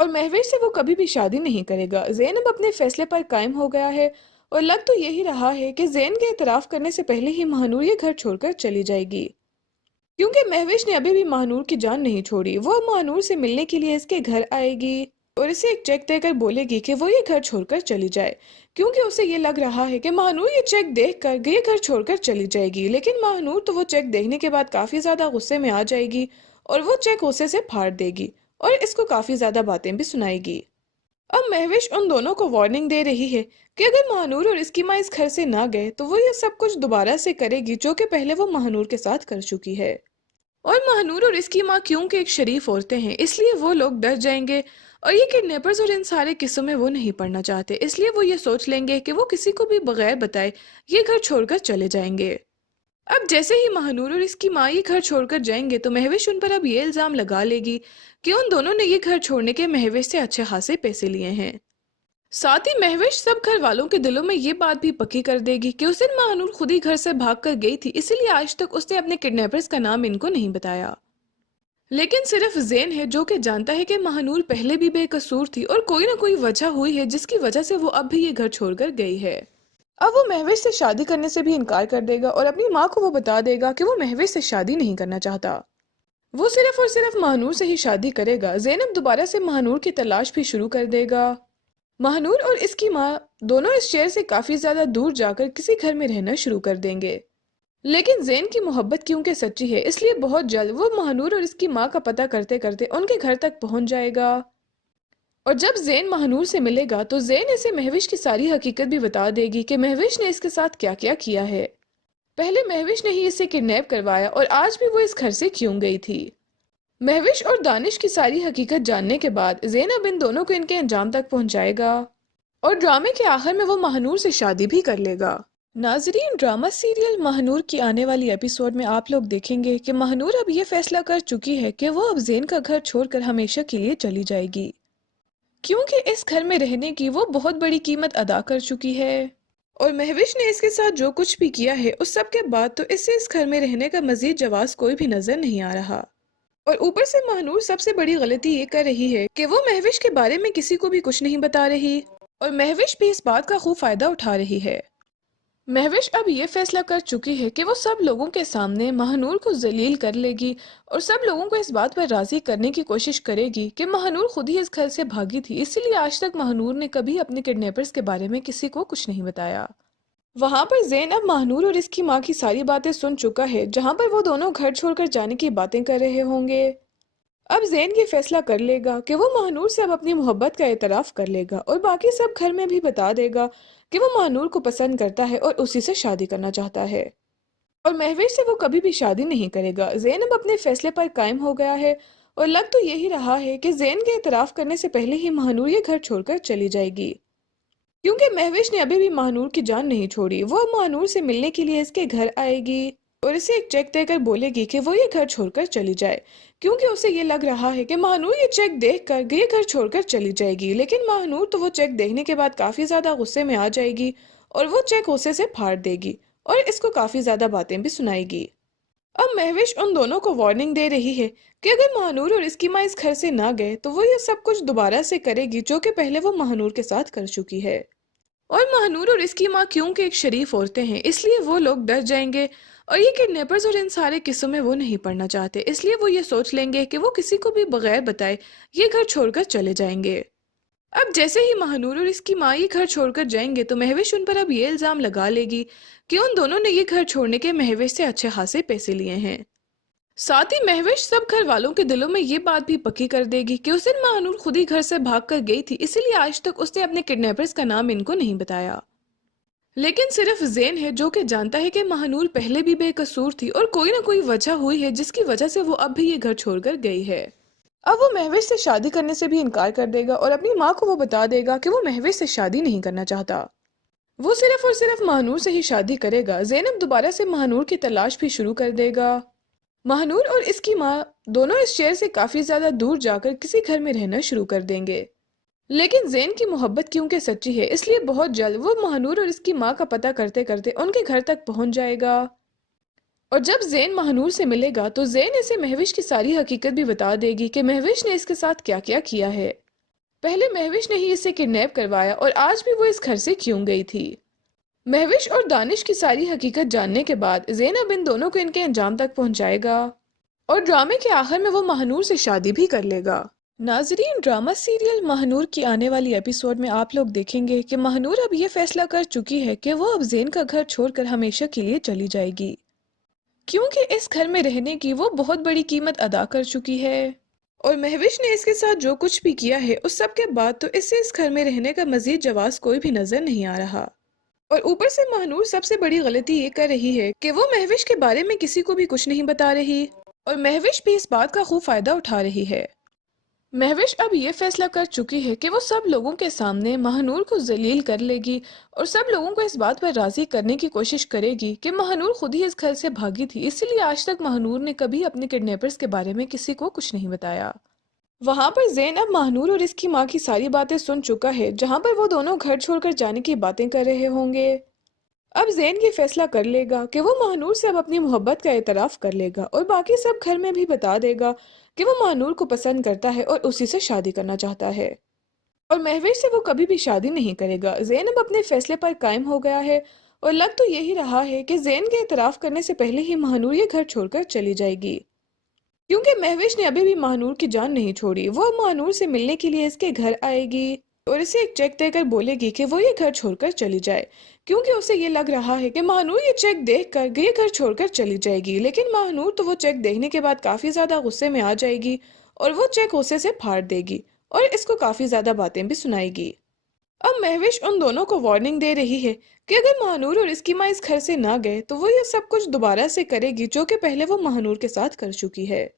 اور مہوش سے وہ کبھی بھی شادی نہیں کرے گا۔ زین اب اپنے فیصلے پر قائم ہو گیا ہے اور لگ تو یہی رہا ہے کہ زین کے اعتراف کرنے سے پہلے ہی مہنور یہ گھر چھوڑ کر چلی جائے گی، کیونکہ مہوش نے ابھی بھی مہنور کی جان نہیں چھوڑی۔ وہ مہنور سے ملنے کے لیے اس کے گھر آئے گی اور اسے ایک چیک دے کر بولے گی کہ وہ یہ گھر چھوڑ کر چلی جائے، کیونکہ اسے یہ لگ رہا ہے کہ مہنور یہ چیک دیکھ کر یہ گھر چھوڑ کر چلی جائے گی۔ لیکن مہنور تو وہ چیک دیکھنے کے بعد کافی زیادہ غصے میں آ جائے گی اور وہ چیک غصے سے پھاڑ دے گی اور اس کو کافی زیادہ باتیں بھی سنائے گی۔ اب مہوش ان دونوں کو وارننگ دے رہی ہے کہ اگر مہنور اور اس کی ماں اس گھر سے نہ گئے تو وہ یہ سب کچھ دوبارہ سے کرے گی جو کہ پہلے وہ مہنور کے ساتھ کر چکی ہے۔ اور مہنور اور اس کی ماں کیونکہ ایک شریف عورتیں ہیں اس لیے وہ لوگ ڈر جائیں گے اور یہ کڈنیپرز اور ان سارے قصوں میں وہ نہیں پڑنا چاہتے، اس لیے وہ یہ سوچ لیں گے کہ وہ کسی کو بھی بغیر بتائے یہ گھر چھوڑ کر چلے جائیں گے۔ اب جیسے ہی مہنور اور اس کی ماں یہ گھر چھوڑ کر جائیں گے تو مہوش ان پر اب یہ الزام لگا لے گی کہ ان دونوں نے یہ گھر چھوڑنے کے مہوش سے اچھے خاصے پیسے لیے ہیں۔ ساتھ ہی مہوش سب گھر والوں کے دلوں میں یہ بات بھی پکی کر دے گی کہ اس دن مہنور خود ہی گھر سے بھاگ کر گئی تھی، اسی لیے آج تک اس نے اپنے کڈنیپرز کا نام ان کو نہیں بتایا۔ لیکن صرف زین ہے جو کہ جانتا ہے کہ مہنور پہلے بھی بے قصور تھی اور کوئی نہ کوئی وجہ ہوئی ہے جس کی وجہ سے وہ اب بھی یہ گھر چھوڑ کر گئی ہے۔ اب وہ مہوش سے شادی کرنے سے بھی انکار کر دے گا اور اپنی ماں کو وہ بتا دے گا کہ وہ مہوش سے شادی نہیں کرنا چاہتا، وہ صرف اور صرف مہنور سے ہی شادی کرے گا۔ زینب دوبارہ سے مہنور کی تلاش بھی شروع کر دے گا۔ مہنور اور اس کی ماں دونوں اس شہر سے کافی زیادہ دور جا کر کسی گھر میں رہنا شروع کر دیں گے، لیکن زین کی محبت کیونکہ سچی ہے اس لیے بہت جلد وہ مہنور اور اس کی ماں کا پتہ کرتے کرتے ان کے گھر تک پہنچ جائے گا۔ اور جب زین مہنور سے ملے گا تو زین اسے مہوش کی ساری حقیقت بھی بتا دے گی کہ مہوش نے اس کے ساتھ کیا کیا کیا ہے۔ پہلے مہوش نے ہی اسے کڈنیپ کروایا اور آج بھی وہ اس گھر سے کیوں گئی تھی۔ مہوش اور دانش کی ساری حقیقت جاننے کے بعد زین اب ان دونوں کو ان کے انجام تک پہنچائے گا اور ڈرامے کے آخر میں وہ مہنور سے شادی بھی کر لے گا۔ ناظرین، ڈرامہ سیریل مہنور کی آنے والی ایپیسوڈ میں آپ لوگ دیکھیں گے کہ مہنور اب یہ فیصلہ کر چکی ہے کہ وہ اب زین کا گھر چھوڑ کر ہمیشہ کے لیے چلی جائے گی، کیونکہ اس گھر میں رہنے کی وہ بہت بڑی قیمت ادا کر چکی ہے اور مہوش نے اس کے ساتھ جو کچھ بھی کیا ہے اس سب کے بعد تو اسے اس گھر میں رہنے کا مزید جواز کوئی بھی نظر نہیں آ رہا۔ اور اوپر سے مہنور سب سے بڑی غلطی یہ کر رہی ہے کہ وہ مہوش کے بارے میں کسی کو بھی کچھ نہیں بتا رہی اور مہوش بھی اس بات کا خوب فائدہ اٹھا رہی ہے۔ مہوش اب یہ فیصلہ کر چکی ہے کہ وہ سب لوگوں کے سامنے مہنور کو ذلیل کر لے گی اور سب لوگوں کو اس بات پر راضی کرنے کی کوشش کرے گی کہ مہنور خود ہی اس گھر سے بھاگی تھی، اسی لیے آج تک مہنور نے کبھی اپنے کڈنیپرز کے بارے میں کسی کو کچھ نہیں بتایا۔ وہاں پر زین اب مہنور اور اس کی ماں کی ساری باتیں سن چکا ہے، جہاں پر وہ دونوں گھر چھوڑ کر جانے کی باتیں کر رہے ہوں گے۔ اب زین یہ فیصلہ کر لے گا کہ وہ مہنور سے اب اپنی محبت کا اعتراف کر لے گا اور باقی سب گھر میں بھی بتا دے گا کہ وہ مہنور کو پسند کرتا ہے اور اسی سے شادی کرنا چاہتا ہے، اور مہوش سے وہ کبھی بھی شادی نہیں کرے گا۔ زین اب اپنے فیصلے پر قائم ہو گیا ہے اور لگ تو یہی رہا ہے کہ زین کے اعتراف کرنے سے پہلے ہی مہنور یہ گھر چھوڑ کر چلی جائے گی، کیونکہ مہوش نے ابھی بھی مہنور کی جان نہیں چھوڑی۔ وہ مہنور سے ملنے کے لیے اس کے گھر آئے گی اور اسے ایک چیک دے کر بولے گی کہ وہ یہ گھر چھوڑ کر چلی جائے، کیونکہ اسے یہ لگ رہا ہے کہ مہنور یہ چیک دیکھ کر یہ گھر چھوڑ کر چلی جائے گی۔ لیکن مہنور تو وہ چیک دیکھنے کے بعد کافی زیادہ غصے میں آ جائے گی اور وہ چیک غصے سے پھاڑ دے گی اور اس کو کافی زیادہ باتیں بھی سنائے گی۔ اب مہوش ان دونوں کو وارننگ دے رہی ہے کہ اگر مہنور اور اس کی ماں اس گھر سے نہ گئے تو وہ یہ سب کچھ دوبارہ سے کرے گی جو کہ پہلے وہ مہنور کے ساتھ کر چکی ہے۔ اور مہنور اور اس کی ماں کیونکہ ایک شریف عورتیں ہیں اس لیے وہ لوگ ڈر جائیں گے اور یہ کڈنیپرز اور ان سارے قصوں میں وہ نہیں پڑنا چاہتے، اس لیے وہ یہ سوچ لیں گے کہ وہ کسی کو بھی بغیر بتائے یہ گھر چھوڑ کر چلے جائیں گے۔ اب جیسے ہی مہنور اور اس کی ماں یہ گھر چھوڑ کر جائیں گے تو مہوش ان پر اب یہ الزام لگا لے گی کہ ان دونوں نے یہ گھر چھوڑنے کے مہوش سے اچھے خاصے پیسے لیے ہیں۔ ساتھ ہی مہوش سب گھر والوں کے دلوں میں یہ بات بھی پکی کر دے گی کہ اس دن مہنور خود ہی گھر سے بھاگ کر گئی تھی، اسی لیے آج تک اس نے اپنے کڈنیپرز کا نام ان کو نہیں بتایا۔ لیکن صرف زین ہے جو کہ جانتا ہے کہ مہنور پہلے بھی بے قصور تھی اور کوئی نہ کوئی وجہ ہوئی ہے جس کی وجہ سے وہ اب بھی یہ گھر چھوڑ کر گئی ہے۔ اب وہ مہوش سے شادی کرنے سے بھی انکار کر دے گا اور اپنی ماں کو وہ بتا دے گا کہ وہ مہوش سے شادی نہیں کرنا چاہتا، وہ صرف اور صرف مہنور سے ہی شادی کرے گا۔ زینب دوبارہ سے مہنور کی تلاش بھی شروع کر دے گا۔ مہنور اور اس کی ماں دونوں اس شہر سے کافی زیادہ دور جا کر کسی گھر میں رہنا شروع کر دیں گے، لیکن زین کی محبت کیونکہ سچی ہے اس لیے بہت جلد وہ مہنور اور اس کی ماں کا پتہ کرتے کرتے ان کے گھر تک پہنچ جائے گا۔ اور جب زین مہنور سے ملے گا تو زین اسے مہوش کی ساری حقیقت بھی بتا دے گی کہ مہوش نے اس کے ساتھ کیا کیا کیا ہے۔ पहले महविश ने ही इसे किडनैप करवाया और आज भी वो इस घर से क्यों गई थी। महविश और दानिश की सारी हकीकत जानने के बाद ज़ेन अब इन दोनों को इनके अंजाम तक पहुंचाएगा और ड्रामे के आखिर में वो महानूर से शादी भी कर लेगा। नाजरीन, ड्रामा सीरियल महानूर की आने वाली एपिसोड में आप लोग देखेंगे कि महानूर अब ये फैसला कर चुकी है कि वो अब ज़ेन का घर छोड़कर हमेशा के लिए चली जाएगी, क्योंकि इस घर में रहने की वो बहुत बड़ी कीमत अदा कर चुकी है। और महविश ने इसके साथ जो कुछ भी किया है उस सब के बाद तो इससे इस घर में रहने का मजीद जवाब कोई भी नजर नहीं आ रहा। और ऊपर से महानूर सबसे बड़ी गलती ये कर रही है कि वो महविश के बारे में किसी को भी कुछ नहीं बता रही और महविश भी इस बात का खूब फायदा उठा रही है। महविश अब ये फैसला कर चुकी है कि वो सब लोगों के सामने महानूर को जलील कर लेगी और सब लोगों को इस बात पर राजी करने की कोशिश करेगी कि महानूर खुद ही इस घर से भागी थी, इसीलिए आज तक महानूर ने कभी अपने किडनैपर्स के बारे में किसी को कुछ नहीं बताया। वहां पर ज़ेन अब महानूर और इसकी माँ की सारी बातें सुन चुका है, जहां पर वो दोनों घर छोड़कर जाने की बातें कर रहे होंगे। अब ज़ेन ये फैसला कर लेगा कि वो महानूर से अब अपनी मोहब्बत का एतराफ़ कर लेगा और बाकी सब घर में भी बता देगा कि वो महानूर को पसंद करता है और उसी से शादी करना चाहता है और महविश से वो कभी भी शादी नहीं करेगा। ज़ेन अब अपने फैसले पर कायम हो गया है और लग तो यही रहा है कि ज़ेन के एतराफ़ करने से पहले ही महानूर ये घर छोड़कर चली जाएगी, क्योंकि महविश ने अभी भी महानूर की जान नहीं छोड़ी। वो अब महानूर से मिलने के लिए इसके घर आएगी और इसे एक चेक देकर बोलेगी कि वो ये घर छोड़कर चली जाए, क्योंकि उसे ये लग रहा है कि महानूर ये चेक देखकर ये घर छोड़कर चली जाएगी। लेकिन महानूर तो वो चेक देखने के बाद काफी ज्यादा गुस्से में आ जाएगी और वो चेक गुस्से से फाड़ देगी और इसको काफी ज्यादा बातें भी सुनाएगी। अब महविश उन दोनों को वार्निंग दे रही है कि अगर महानूर और इसकी माँ इस घर से ना गए तो वो ये सब कुछ दोबारा से करेगी जो कि पहले वो महानूर के साथ कर चुकी है।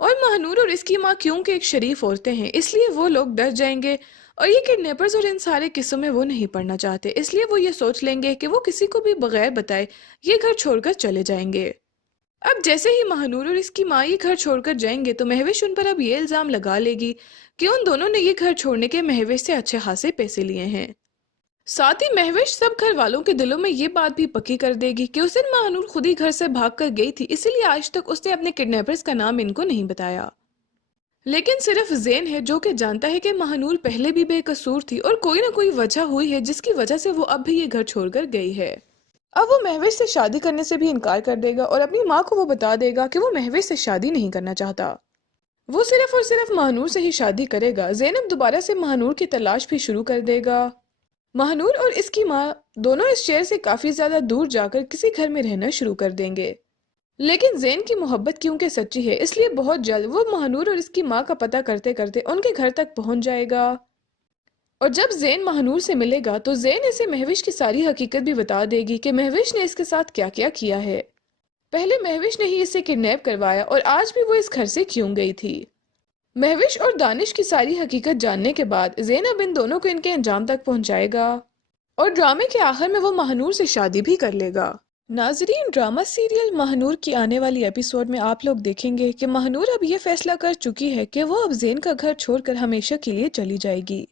और महानूर और इसकी माँ क्योंकि एक शरीफ औरतें हैं इसलिए वो लोग डर जाएंगे और ये किडनैपर्स और इन सारे किस्सों में वो नहीं पड़ना चाहते, इसलिए वो ये सोच लेंगे कि वो किसी को भी बगैर बताए ये घर छोड़कर चले जाएंगे। अब जैसे ही महानूर और इसकी माँ ये घर छोड़कर जाएंगे तो महविश उन पर अब ये इल्जाम लगा लेगी कि उन दोनों ने ये घर छोड़ने के महविश से अच्छे खासे पैसे लिए हैं। साथ ही महविश सब घर वालों के दिलों में ये बात भी पक्की कर देगी कि उस दिन महानूर खुद ही घर से भागकर गई थी, इसीलिए आज तक उसने अपने किडनैपर्स का नाम इनको नहीं बताया। लेकिन सिर्फ ज़ेन है जो कि जानता है कि महानूर पहले भी बेकसूर थी और कोई ना कोई वजह हुई है जिसकी वजह से वो अब भी ये घर छोड़कर गई है। अब वो महविश से शादी करने से भी इनकार कर देगा और अपनी माँ को वो बता देगा कि वो महविश से शादी नहीं करना चाहता, वो सिर्फ और सिर्फ महानूर से ही शादी करेगा। ज़ेनब दोबारा से महानूर की तलाश भी शुरू कर देगा। महानूर और इसकी माँ दोनों इस शहर से काफी ज्यादा दूर जाकर किसी घर में रहना शुरू कर देंगे, लेकिन ज़ेन की मोहब्बत क्योंकि सच्ची है इसलिए बहुत जल्द वो महानूर और इसकी माँ का पता करते करते उनके घर तक पहुंच जाएगा। और जब ज़ेन महानूर से मिलेगा तो ज़ेन इसे महविश की सारी हकीकत भी बता देगी कि महविश ने इसके साथ क्या क्या किया है। पहले महविश ने ही इसे किडनैप करवाया और आज भी वो इस घर से क्यों गई थी। महविश और दानिश की सारी हकीकत जानने के बाद ज़ेन अब इन दोनों को इनके अंजाम तक पहुंचाएगा और ड्रामे के आखिर में वो महानूर से शादी भी कर लेगा। नाजरीन, ड्रामा सीरियल महानूर की आने वाली एपिसोड में आप लोग देखेंगे कि महानूर अब ये फैसला कर चुकी है कि वो अब ज़ेन का घर छोड़कर हमेशा के लिए चली जाएगी,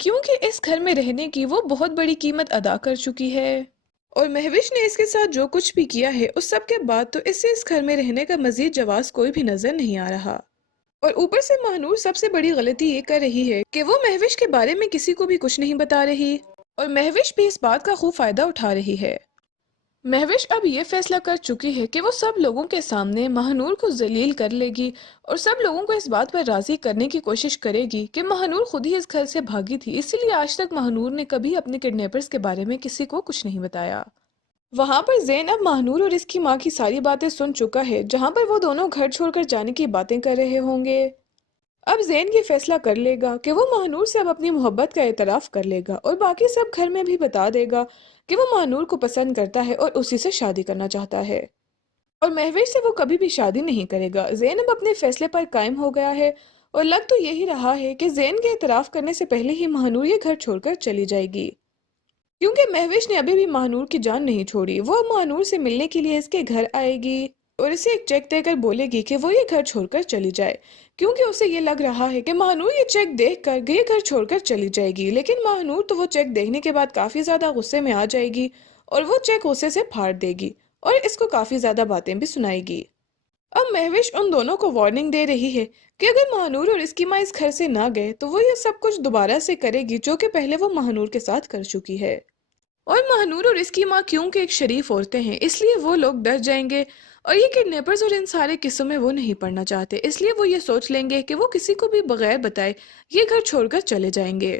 क्योंकि इस घर में रहने की वो बहुत बड़ी कीमत अदा कर चुकी है और महविश ने इसके साथ जो कुछ भी किया है उस सब के बाद तो इससे इस घर में रहने का मजीद जवाब कोई भी नजर नहीं आ रहा। और ऊपर से महानूर सबसे बड़ी गलती ये कर रही है कि वो महविश के बारे में किसी को भी कुछ नहीं बता रही और महविश भी इस बात का खूब फायदा उठा रही है। महविश अब ये फैसला कर चुकी है कि वो सब लोगों के सामने महानूर को जलील कर लेगी और सब लोगों को इस बात पर राजी करने की कोशिश करेगी कि महानूर खुद ही इस घर से भागी थी, इसीलिए आज तक महानूर ने कभी अपने किडनैपर्स के बारे में किसी को कुछ नहीं बताया। वहां पर ज़ेन अब महानूर और इसकी माँ की सारी बातें सुन चुका है, जहां पर वो दोनों घर छोड़कर जाने की बातें कर रहे होंगे। अब ज़ेन ये फैसला कर लेगा कि वो महानूर से अब अपनी मोहब्बत का एतराफ़ कर लेगा और बाकी सब घर में भी बता देगा कि वो महानूर को पसंद करता है और उसी से शादी करना चाहता है और महविश से वो कभी भी शादी नहीं करेगा। ज़ेन अब अपने फैसले पर कायम हो गया है और लग तो यही रहा है कि ज़ेन के एतराफ़ करने से पहले ही महानूर ये घर छोड़कर चली जाएगी, क्योंकि महविश ने अभी भी महानूर की जान नहीं छोड़ी। वो अब महानूर से मिलने के लिए इसके घर आएगी और इसे एक चेक देकर बोलेगी कि वो ये घर छोड़कर चली जाए, क्योंकि उसे ये लग रहा है कि महानूर ये चेक देखकर ये घर छोड़कर चली जाएगी। लेकिन महानूर तो वो चेक देखने के बाद काफी ज्यादा गुस्से में आ जाएगी और वो चेक गुस्से से फाड़ देगी और इसको काफी ज्यादा बातें भी सुनाएगी। अब महविश उन दोनों को वार्निंग दे रही है कि अगर महानूर और इसकी माँ इस घर से ना गए तो वो ये सब कुछ दोबारा से करेगी जो कि पहले वो महानूर के साथ कर चुकी है। और महानूर और इसकी माँ क्योंकि एक शरीफ औरतें हैं इसलिए वो लोग डर जाएंगे और ये किडनैपर्स और इन सारे किस्सों में वो नहीं पड़ना चाहते, इसलिए वो ये सोच लेंगे कि वो किसी को भी बगैर बताए ये घर छोड़कर चले जाएंगे।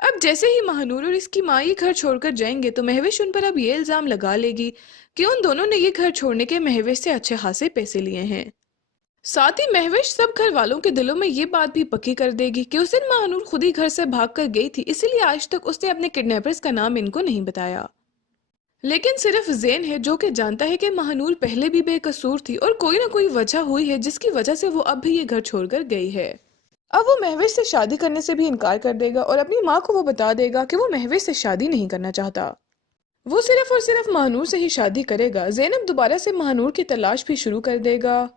अब जैसे ही महानूर और इसकी माँ ये घर छोड़कर जाएंगे तो महविश उन पर अब ये इल्जाम लगा लेगी कि उन दोनों ने ये घर छोड़ने के महविश से अच्छे खासे पैसे लिए हैं। साथ ही महविश सब घर वालों के दिलों में ये बात भी पक्की कर देगी कि उस दिन महानूर खुद ही घर से भागकर गई थी, इसीलिए आज तक उसने अपने किडनैपर्स का नाम इनको नहीं बताया। लेकिन सिर्फ ज़ेन है जो कि जानता है कि महानूर पहले भी बेकसूर थी और कोई ना कोई वजह हुई है जिसकी वजह से वो अब भी ये घर छोड़कर गई है। अब वो महविश से शादी करने से भी इनकार कर देगा और अपनी माँ को वो बता देगा कि वो महविश से शादी नहीं करना चाहता, वो सिर्फ और सिर्फ महानूर से ही शादी करेगा। ज़ेनब दोबारा से महानूर की तलाश भी शुरू कर देगा।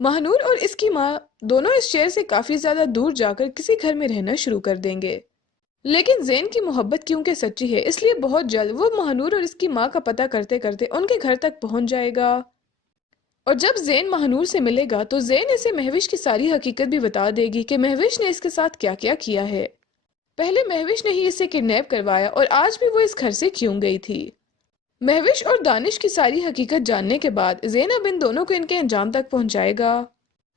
महानूर और इसकी माँ दोनों इस शहर से काफी ज्यादा दूर जाकर किसी घर में रहना शुरू कर देंगे। लेकिन ज़ेन की मोहब्बत क्योंकि सच्ची है इसलिए बहुत जल्द वो महानूर और इसकी माँ का पता करते करते उनके घर तक पहुंच जाएगा। और जब ज़ेन महानूर से मिलेगा तो ज़ेन इसे महविश की सारी हकीकत भी बता देगी कि महविश ने इसके साथ क्या क्या किया है। पहले महविश ने ही इसे किडनैप करवाया और आज भी वो इस घर से क्यों गई थी। महविश और दानिश की सारी हकीकत जानने के बाद ज़ेनब इन दोनों को इनके अंजाम तक पहुंचाएगा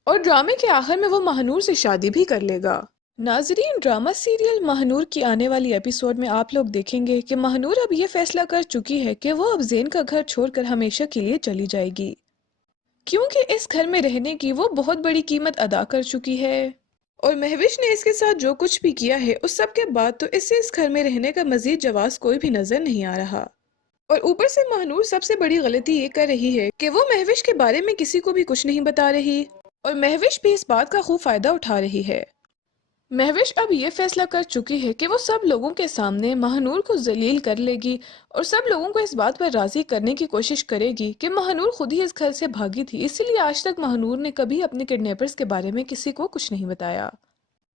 और ड्रामे के आखिर में वो महानूर से शादी भी कर लेगा। नाजरीन, ड्रामा सीरियल महानूर की आने वाली एपिसोड में आप लोग देखेंगे कि महानूर अब ये फैसला कर चुकी है कि वो अब ज़ेन का घर छोड़कर हमेशा के लिए चली जाएगी, क्योंकि इस घर में रहने की वो बहुत बड़ी कीमत अदा कर चुकी है। और महविश ने इसके साथ जो कुछ भी किया है उस सब के बाद तो इससे इस घर में रहने का मजीद जवाब कोई भी नजर नहीं आ रहा। और ऊपर से महानूर सबसे बड़ी गलती ये कर रही है कि वो महविश के बारे में किसी को भी कुछ नहीं बता रही और महविश भी इस बात का खूब फायदा उठा रही है। महविश अब ये फैसला कर चुकी है कि वो सब लोगों के सामने महानूर को जलील कर लेगी और सब लोगों को इस बात पर राजी करने की कोशिश करेगी कि महानूर खुद ही इस घर से भागी थी, इसीलिए आज तक महानूर ने कभी अपने किडनैपर्स के बारे में किसी को कुछ नहीं बताया।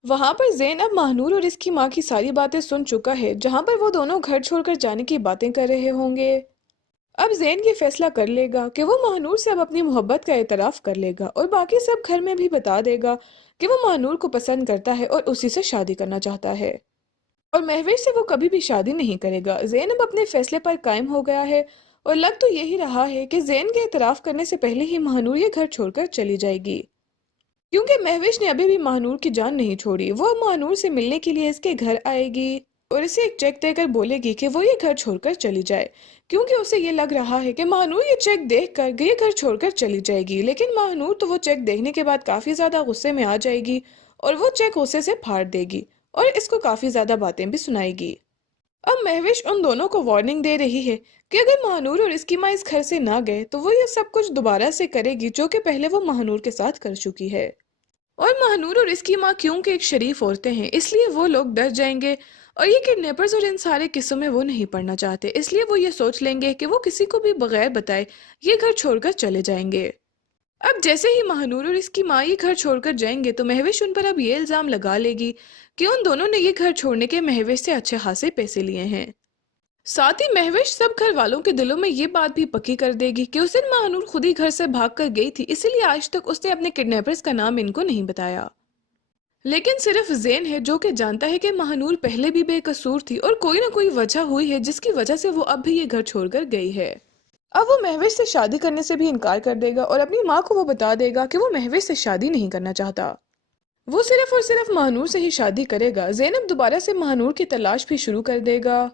वहां पर ज़ेन अब महानूर और इसकी माँ की सारी बातें सुन चुका है, जहां पर वो दोनों घर छोड़कर जाने की बातें कर रहे होंगे। अब ज़ेन ये फैसला कर लेगा कि वो महानूर से अब अपनी मोहब्बत का एतराफ़ कर लेगा और बाकी सब घर में भी बता देगा कि वो महानूर को पसंद करता है और उसी से शादी करना चाहता है और महविश से वो कभी भी शादी नहीं करेगा। ज़ेन अब अपने फैसले पर कायम हो गया है और लग तो यही रहा है कि ज़ेन के एतराफ़ करने से पहले ही महानूर ये घर छोड़कर चली जाएगी, क्योंकि महविश ने अभी भी महानूर की जान नहीं छोड़ी। वो अब महानूर से मिलने के लिए इसके घर आएगी और इसे एक चेक देकर बोलेगी कि वो ये घर छोड़कर चली जाए, क्योंकि उसे ये लग रहा है कि महानूर ये चेक देखकर ये घर छोड़कर चली जाएगी। लेकिन महानूर तो वो चेक देखने के बाद काफी ज्यादा गुस्से में आ जाएगी और वो चेक गुस्से से फाड़ देगी और इसको काफी ज्यादा बातें भी सुनाएगी। अब महविश उन दोनों को वार्निंग दे रही है कि अगर महानूर और इसकी माँ इस घर से ना गए तो वो ये सब कुछ दोबारा से करेगी जो कि पहले वो महानूर के साथ कर चुकी है। और महानूर और इसकी माँ क्योंकि एक शरीफ औरतें हैं इसलिए वो लोग डर जाएंगे और ये किडनैपर्स और इन सारे किस्सों में वो नहीं पड़ना चाहते, इसलिए वो ये सोच लेंगे कि वो किसी को भी बगैर बताए ये घर छोड़कर चले जाएंगे। अब जैसे ही महानूर और इसकी माँ ये घर छोड़कर जाएंगे तो महविश उन पर अब ये इल्जाम लगा लेगी कि उन दोनों ने ये घर छोड़ने के महविश से अच्छे खासे पैसे लिए हैं। साथ ही महविश सब घर वालों के दिलों में ये बात भी पक्की कर देगी कि उस दिन महानूर खुद ही घर से भागकर गई थी, इसीलिए आज तक उसने अपने किडनैपर्स का नाम इनको नहीं बताया। लेकिन सिर्फ ज़ेन है जो कि जानता है कि महानूर पहले भी बेकसूर थी और कोई ना कोई वजह हुई है जिसकी वजह से वो अब भी ये घर छोड़कर गई है। अब वो महविश से शादी करने से भी इनकार कर देगा और अपनी माँ को वो बता देगा कि वो महविश से शादी नहीं करना चाहता, वो सिर्फ और सिर्फ महानूर से ही शादी करेगा। ज़ेनब दोबारा से महानूर की तलाश भी शुरू कर देगा।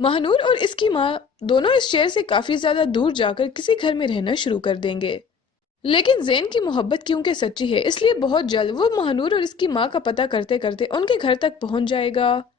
महानूर और इसकी माँ दोनों इस शहर से काफी ज्यादा दूर जाकर किसी घर में रहना शुरू कर देंगे। लेकिन ज़ेन की मोहब्बत क्योंकि सच्ची है इसलिए बहुत जल्द वो महानूर और इसकी माँ का पता करते करते उनके घर तक पहुंच जाएगा।